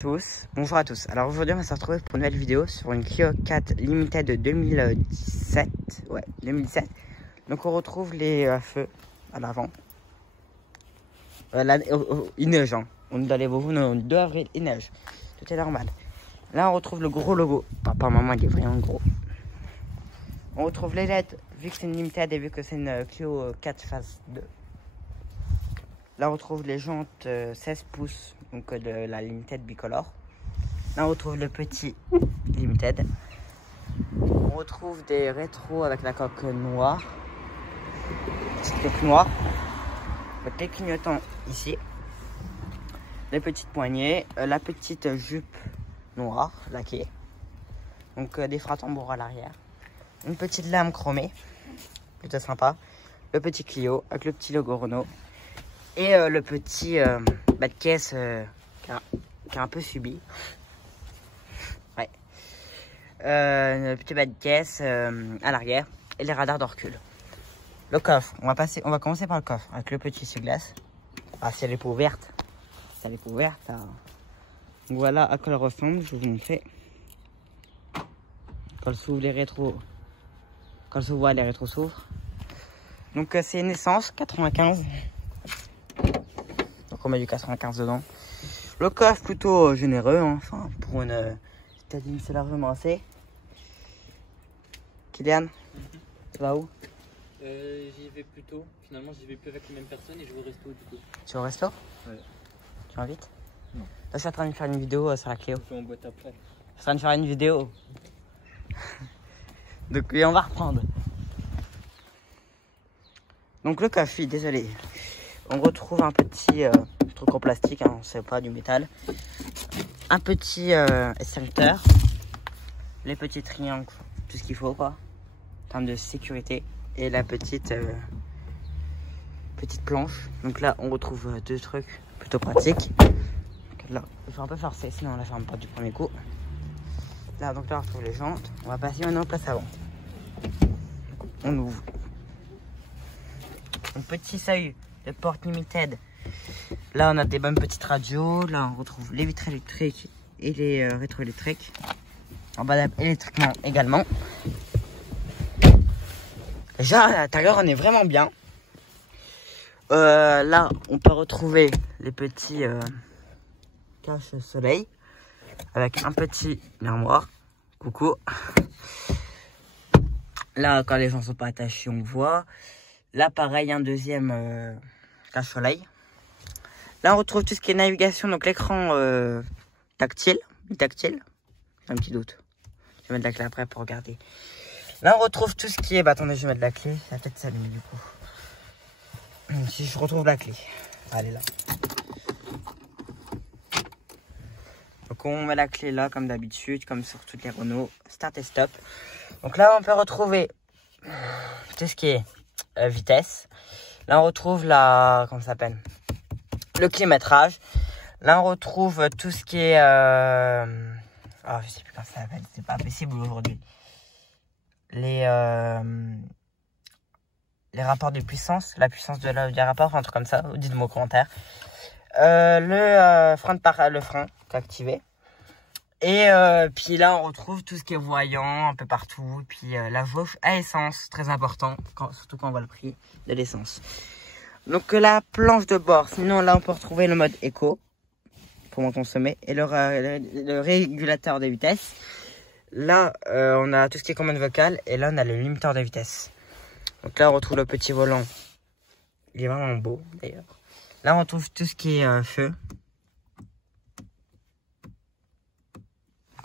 Bonjour à tous. Alors aujourd'hui on va se retrouver pour une nouvelle vidéo sur une Clio 4 Limited 2017. Ouais, 2017. Donc on retrouve les feux à l'avant. Il neige, hein. On est dans les Vosges, le 2 avril, il neige. Tout est normal. Là on retrouve le gros logo. Papa, maman, il est vraiment gros. On retrouve les LED, vu que c'est une Limited et vu que c'est une Clio 4 phase 2. Là on retrouve les jantes 16 pouces, donc de la Limited bicolore. Là on retrouve le petit Limited. On retrouve des rétros avec la coque noire. Petite coque noire. Les clignotants ici. Les petites poignées. La petite jupe noire laquée. Donc des freins tambours à l'arrière. Une petite lame chromée. Plutôt sympa. Le petit Clio avec le petit logo Renault. Et le petit bas de caisse qui a un peu subi. Ouais. Le petit bas de caisse à l'arrière. Et les radars de recul. Le coffre. On va commencer par le coffre. Avec le petit essuie-glace. Ah, si elle est pas ouverte. Si elle est pas ouverte. Voilà à quoi elle ressemble. Je vais vous montrer. Quand elle s'ouvre les rétros. Quand elle s'ouvre, les rétros s'ouvrent. Donc c'est une essence 95. Donc on met du 95 dedans. Le coffre plutôt généreux, hein. Enfin pour une citadine c'est largement assez. Kylian, tu vas où? J'y vais plus tôt. Finalement j'y vais plus avec les mêmes personnes et je vais au resto du coup. Tu es au resto? Ouais. Tu m'invites? Non. Là je suis en train de faire une vidéo sur la Clio. On fait en boîte après. Je suis en train de faire une vidéo. Donc oui, on va reprendre. Donc le coffre, désolé. On retrouve un petit truc en plastique, hein, c'est pas du métal. Un petit extincteur. Les petits triangles, tout ce qu'il faut quoi. En termes de sécurité. Et la petite planche. Donc là, on retrouve deux trucs plutôt pratiques. Donc là, il faut un peu forcer, sinon on la ferme pas du premier coup. Là, donc là, on retrouve les jantes. On va passer maintenant en place avant. On ouvre. Un petit seuil de porte Limited. Là, on a des bonnes petites radios. Là, on retrouve les vitres électriques et les rétroélectriques. En bas électriquement également. Déjà, à l'intérieur, on est vraiment bien. Là, on peut retrouver les petits cache-soleil avec un petit armoire. Coucou. Là, quand les gens sont pas attachés, on voit. Là, pareil, un deuxième cache-soleil. Là, on retrouve tout ce qui est navigation, donc l'écran tactile. J'ai un petit doute. Je vais mettre la clé après pour regarder. Là, on retrouve tout ce qui est... Bah, attendez, je vais mettre la clé. Ça va peut-être s'allumer du coup. Si je retrouve la clé. Elle est là. Donc, on met la clé là, comme d'habitude, comme sur toutes les Renault. Start et stop. Donc là, on peut retrouver tout ce qui est vitesse. Là, on retrouve la... Comment ça s'appelle? Le kilométrage. Là, on retrouve tout ce qui est... Oh, je sais plus comment ça s'appelle. C'est pas possible aujourd'hui. Les rapports de puissance. La puissance du rapport, un truc comme ça. Dites-moi en commentaire. Le frein qui est activé. Et puis là, on retrouve tout ce qui est voyant un peu partout. Et puis la jauge à essence, très important, surtout quand on voit le prix de l'essence. Donc la planche de bord, sinon là, on peut retrouver le mode éco pour moins consommer et le régulateur de vitesse. Là, on a tout ce qui est commande vocale et là, on a le limiteur de vitesse. Donc là, on retrouve le petit volant. Il est vraiment beau d'ailleurs. Là, on retrouve tout ce qui est feu.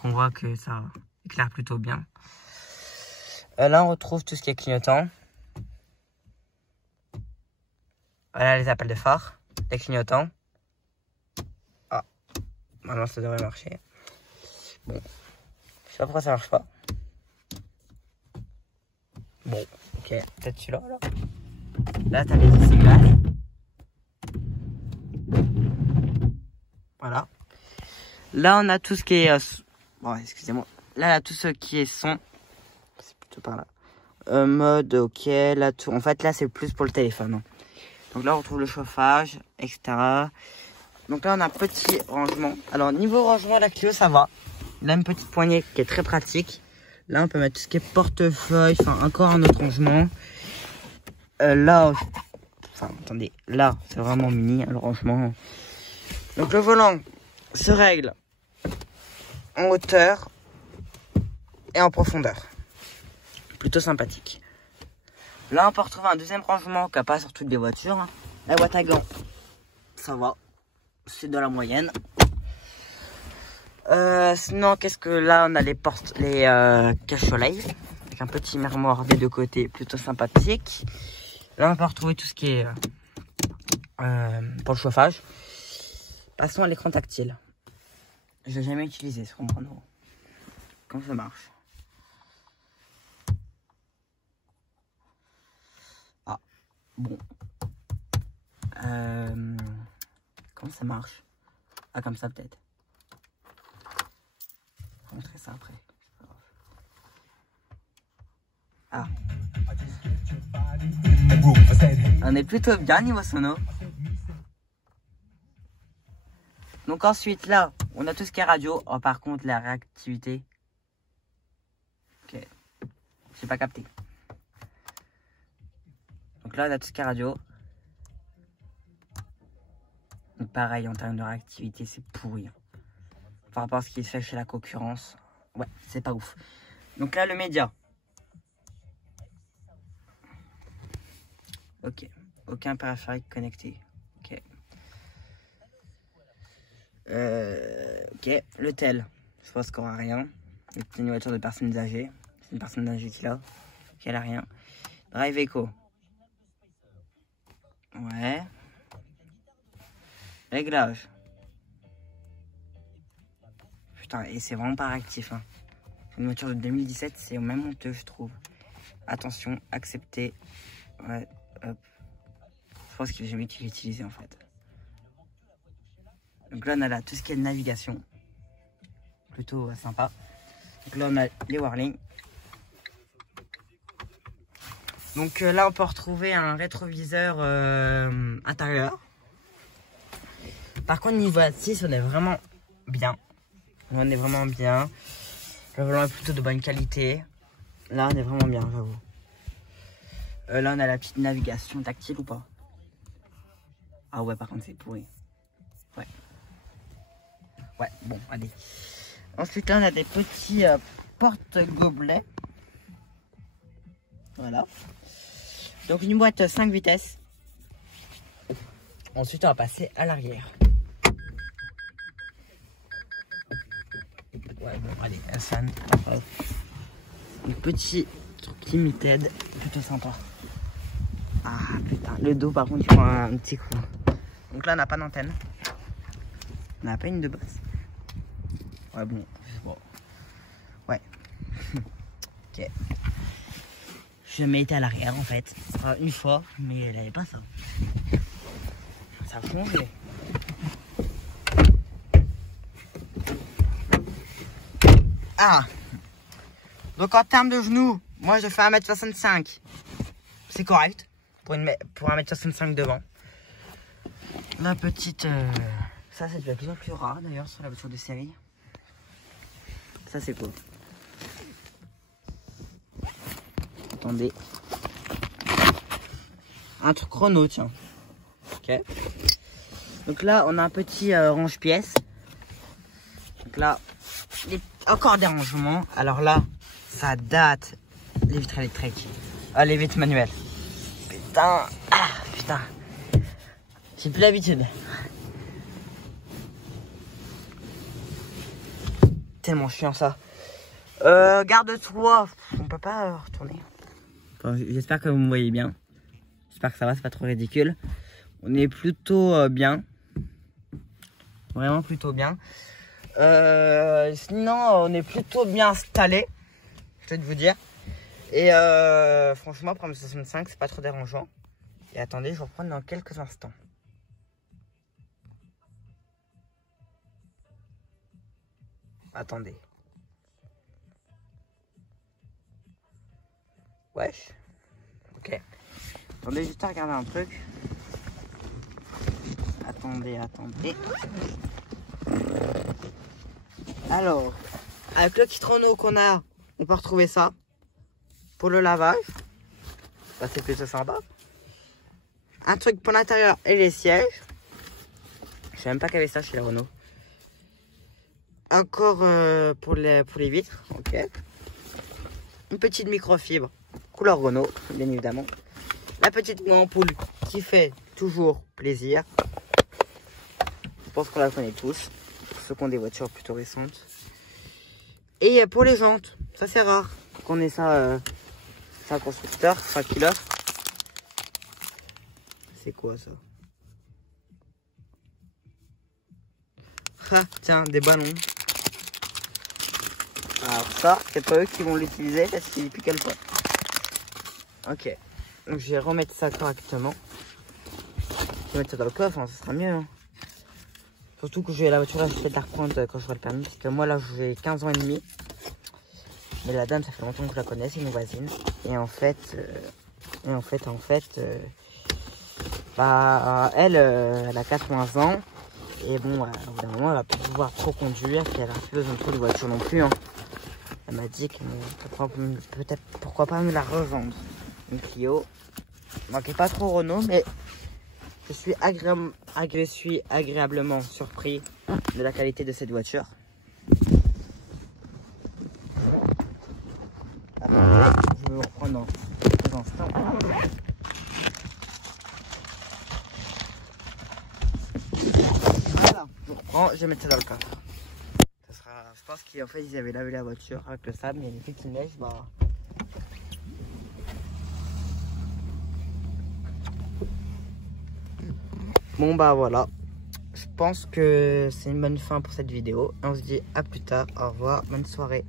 On voit que ça éclaire plutôt bien. Là, on retrouve tout ce qui est clignotant. Voilà les appels de phare, les clignotants. Ah, maintenant ça devrait marcher. Bon, je sais pas pourquoi ça marche pas. Bon, ok, peut-être celui-là alors. Là, t'as les essuie-glaces. Voilà. Là, on a tout ce qui est... Bon, excusez-moi. Là, tout ce qui est son. C'est plutôt par là. Mode, ok. Là, tout. En fait, là, c'est plus pour le téléphone. Hein. Donc là, on retrouve le chauffage, etc. Donc là, on a un petit rangement. Alors, niveau rangement, la Clio, ça va. Il a une petite poignée qui est très pratique. Là, on peut mettre tout ce qui est portefeuille. Enfin, encore un autre rangement. Là, enfin, attendez. Là, c'est vraiment mini, hein, le rangement. Donc, le volant se règle en hauteur et en profondeur. Plutôt sympathique. Là, on peut retrouver un deuxième rangement qu'il n'y a pas sur toutes les voitures. Hein. La boîte à gants, ça va. C'est de la moyenne. Sinon, qu'est-ce que là, on a les portes, les cache-soleil avec un petit miroir des deux côtés, plutôt sympathique. Là, on peut retrouver tout ce qui est pour le chauffage. Passons à l'écran tactile. Je l'ai jamais utilisé ce Renault. Comment ça marche? Ah, bon. Comment ça marche? Ah, comme ça peut-être. Je vais montrer ça après. Ah. On est plutôt bien niveau sono. Donc ensuite là, on a tout ce qui est radio. Oh, par contre la réactivité. Ok. J'ai pas capté. Donc là on a tout ce qui est radio. Donc pareil en termes de réactivité c'est pourri. Par rapport à ce qui se fait chez la concurrence. Ouais, c'est pas ouf. Donc là le média. Ok. Aucun périphérique connecté. Ok. Ok. Le tel. Je pense qu'on aura rien. C'est une voiture de personnes âgées. C'est une personne âgée qui l'a. Elle a rien. Drive Echo. Ouais. Réglage. Putain, et c'est vraiment pas réactif. Hein. Une voiture de 2017, c'est au même honteux, je trouve. Attention, accepter. Ouais, hop. Je pense qu'il n'y a jamais qu'il l'utilisé en fait. Donc là, on a là tout ce qui est navigation. Plutôt sympa. Donc là, on a les Whirling. Donc là, on peut retrouver un rétroviseur intérieur. Par contre, niveau assise, on est vraiment bien. On est vraiment bien. Le volant est plutôt de bonne qualité. Là, on est vraiment bien, j'avoue. Là, on a la petite navigation tactile ou pas? Ah ouais, par contre, c'est pourri. Ouais. Ouais, bon, allez. Ensuite, là, on a des petits porte-gobelets. Voilà. Donc, une boîte 5 vitesses. Ensuite, on va passer à l'arrière. Ouais, bon, allez, Hassan. Un petit truc limited, plutôt sympa. Ah putain, le dos par contre il prend un petit coup. Donc là on n'a pas d'antenne. On n'a pas une de base. Ouais bon. Ouais. Ok. J'ai jamais été à l'arrière en fait. Enfin, une fois, mais elle avait pas ça. Ça a changé. Ah. Donc en termes de genoux, moi je fais 1m65. C'est correct. Pour 1m65 devant. La petite... Ça c'est de plus en plus rare d'ailleurs sur la voiture de série. Ça c'est cool. Attendez. Un truc chrono tiens. Ok. Donc là on a un petit range-pièces. Donc là, encore des rangements. Alors là, ça date. Les vitres électriques. Ah, les vitres manuelles. Putain. Ah, putain. J'ai plus l'habitude. Tellement chiant ça. Garde-toi. On peut pas retourner. Enfin, j'espère que vous me voyez bien. J'espère que ça va, c'est pas trop ridicule. On est plutôt bien. Vraiment plutôt bien. Sinon, on est plutôt bien installé. Je vais te vous dire. Et franchement, pour un 65, c'est pas trop dérangeant. Et attendez, je vais reprendre dans quelques instants. Attendez. Wesh. Ok. Attendez juste à regarder un truc. Attendez. Alors, avec le kit Renault qu'on a, on peut retrouver ça. Pour le lavage. Ça, c'est plutôt sympa. Un truc pour l'intérieur et les sièges. Je sais même pas qu'il y avait ça chez la Renault. Encore pour les vitres. Ok. Une petite microfibre. Couleur Renault, bien évidemment. La petite ampoule qui fait toujours plaisir. Je pense qu'on la connaît tous. Pour ceux qui ont des voitures plutôt récentes. Et pour les jantes, ça c'est rare qu'on ait ça. C'est un constructeur, 5 kg. C'est quoi ça? Ah, tiens, des ballons. Alors ça, c'est pas eux qui vont l'utiliser parce qu'il est plus qu'elle fois. Ok, donc je vais remettre ça correctement. Je vais mettre ça dans le coffre, hein, ce sera mieux. Hein. Surtout que j'ai la voiture là, je vais la reprendre quand j'aurai le permis. Parce que moi là, j'ai 15 ans et demi. Mais la dame, ça fait longtemps que je la connais, c'est une voisine. Et en fait, bah, elle a 80 ans. Et bon, au bout d'un moment, elle va pas pouvoir trop conduire. Puis elle a plus besoin de trop de voiture non plus. Hein. Elle m'a dit que peut-être pourquoi pas me la revendre. Une Clio. Bon, qui est pas trop Renault, mais je suis agréablement surpris de la qualité de cette voiture. Je vais vous reprendre dans quelques instants. Voilà, je reprends, je vais mettre ça dans le coffre. Ça sera, je pense qu'en fait ils avaient lavé la voiture avec le sable, il y a une petite neige, bah. Bon bah voilà, je pense que c'est une bonne fin pour cette vidéo. On se dit à plus tard, au revoir, bonne soirée.